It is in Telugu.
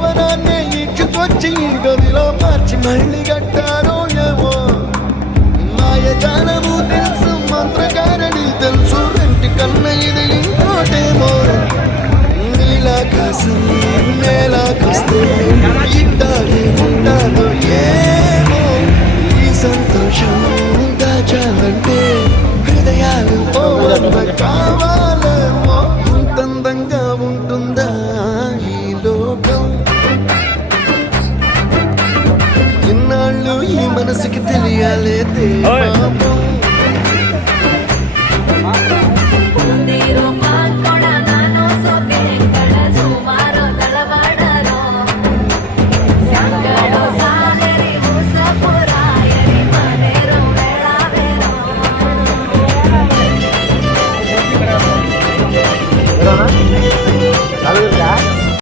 భవనాన్ని ఇచ్చుకొచ్చి గదిలో మార్చి మళ్ళీ కట్టారో ఏమో మాయజాలము తెలుసు మంత్రకారణి తెలుసు రెంటి కన్న ఇది ఇంకోటేమో నీలాకాశం నేలాకాశం